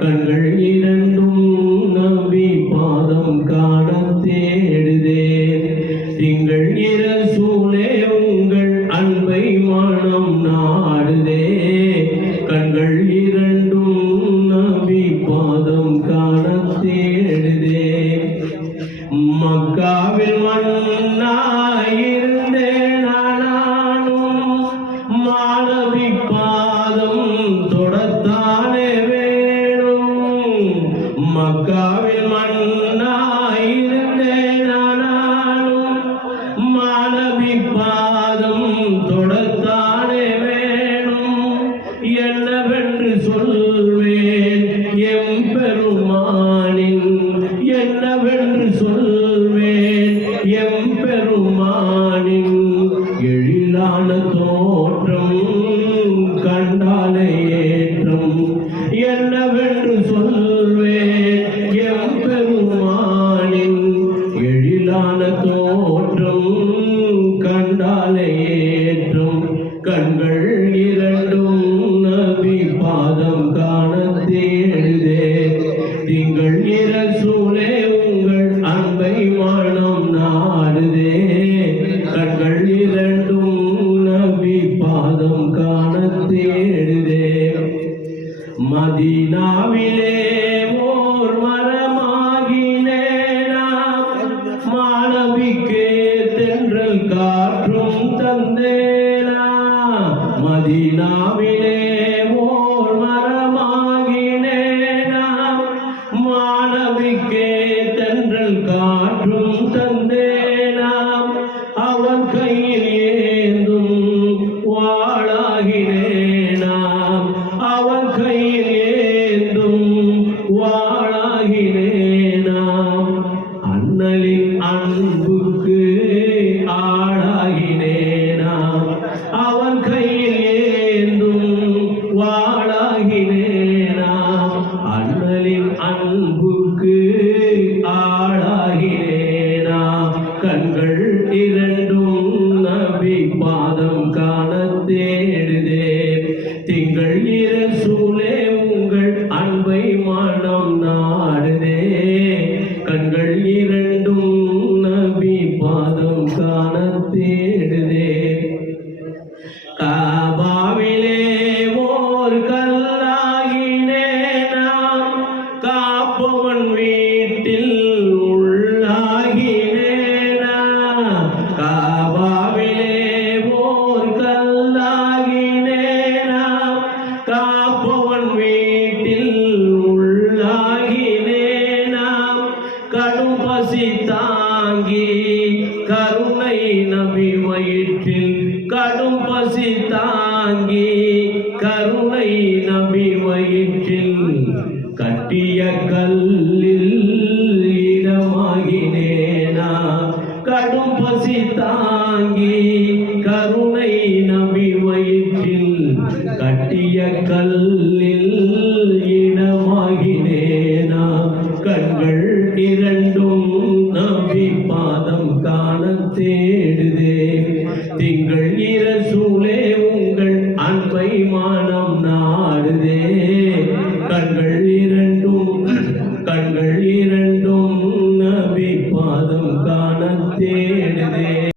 கண்கள் இரண்டும் நம்பி பாதம் காண தேடுதே. திங்கள் இரசூலே உங்கள் சொல்வேன் எம் பெருமானின் எழிலான தோற்றம் கண்டாலே ஏற்றம் என்னவென்று சொல்வேன்? எம் பெருமானின் எழிலான தோற்றம் கண்டாலே ஏற்றம் கண்கள் இரண்டும் நபி பாதம் காண தேடுதே. திங்கள் இரசூலே உங்கள் அன்பை மனம் மதினாவிலே ஓர் மரமாகினேனா? மாணவிக்கே தென்றல் காற்றும் தந்தேனா? மதினாவிலே ஓர் மரமாகினேனா? மாணவிக்கே தென்றல் காற்றும் தந்தேனா? அவன் கையில் ஏந்தும் வாழாகினேனாம் காபாவிலே ஓர் கல்லாகினேனாம் காப்பவன் வீ கடும் பசி தாங்கி கருணை நம்பி வயிற்றில் கட்டிய கல்லில் இடமாகினேனா கடும் பசி தாங்கி கருணை நம்பி வயிற்றில் கட்டிய கல்லில் இடமாகினேனா கண்கள் இரண்டும் நம்பி பாதம் காண தேடுதே. திங்கள் ചെയ്യുമാ